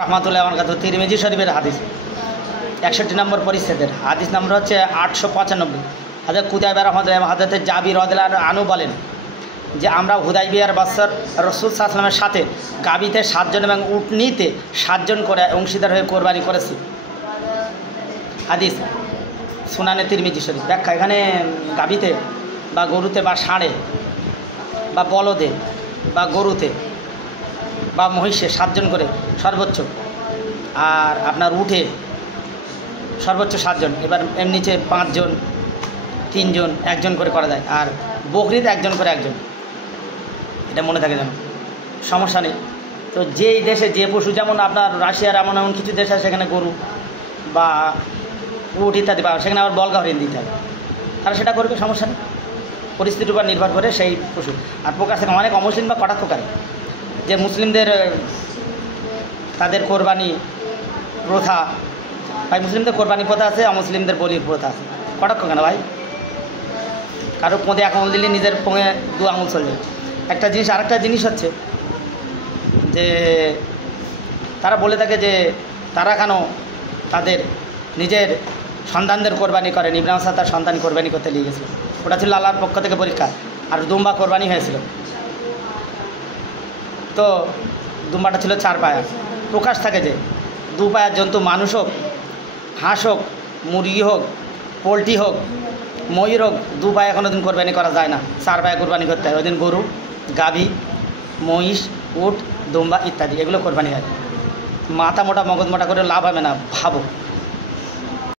রহমাতুল্লাহ বরকাতুহু তিরমিজি শরীফের হাদিস 61 নম্বর পরিচ্ছেদের হাদিস নম্বর হচ্ছে 895। হযরত কুতাইবা রাহমাতুল্লাহ হযরত জাবির রাদিয়াল্লাহু আনহু বলেন যে আমরা হুদাইবিয়ার বছর রাসূল সাল্লাল্লাহু আলাইহি ওয়াসাল্লামের সাথে গাবীতে 7 জন এবং উটনীতে 7 জন করে অংশীদার হয়ে কোরবানি করেছি। হাদিস সুনানে তিরমিজি শরীফ। ব্যাখ্যা, এখানে গাবীতে বা গরুতে বা ষাঁড়ে বা বলদে বা গরুতে বা মহিষে 7 জন করে সর্বোচ্চ, আর আপনার উঠে সর্বোচ্চ 7 জন, এবার এর নিচে 5 জন 3 জন 1 জন করে করা যায়, আর বকরিতে 1 জন করে 1 জন। এটা মনে থাকে যেন, সমস্যা নেই। তো যেই দেশে যে পশু, যেমন আপনার রাশিয়ার এমন এমন কিছু দেশ আছে সেখানে গরু বা উট ইত্যাদি পাওয়া, সেখানে আবার বলগা হরিণ দিতে হবে, তারা সেটা করবে, সমস্যা নেই। পরিস্থিতির উপর নির্ভর করে সেই পশু। আর প্রকাশ থেকে অনেক অমুসলিম বা কটাক্ষ করে যে মুসলিমদের তাদের কোরবানি প্রথা, ভাই মুসলিমদের কোরবানি প্রথা আছে, অমুসলিমদের বলির প্রথা আছে, কটাক্ষ কেন ভাই? কারো পোঁদে 1 আঙুল দিলে নিজের পোঁয়ে 2 আঙুল চলবে একটা জিনিস। আরেকটা জিনিস হচ্ছে যে তারা বলে থাকে যে তারা কেন তাদের নিজের সন্তানদের কোরবানি করেন। ইব্রাহিম সাহেব তার সন্তান কোরবানি করতে নিয়ে গেছিল, ওটা ছিল আল্লাহর পক্ষ থেকে পরীক্ষা, আর দুম্বা কোরবানি হয়েছিল। তো দুম্বাটা ছিল 4 পায়া। প্রকাশ থাকে যে 2 পায়ার জন্তু, মানুষ হোক, হাঁস হোক, মুরগি হোক, পোলট্রি হোক, ময়ূর হোক, 2 পায়া কোনো দিন কোরবানি করা যায় না, 4 পায়া কোরবানি করতে হয়। ওই দিন গরু, গাভী, মহিষ, উট, দুম্বা ইত্যাদি এগুলো কোরবানি হয়। মাথা মোটা মগজ মোটা করে লাভ হবে না, ভাবো।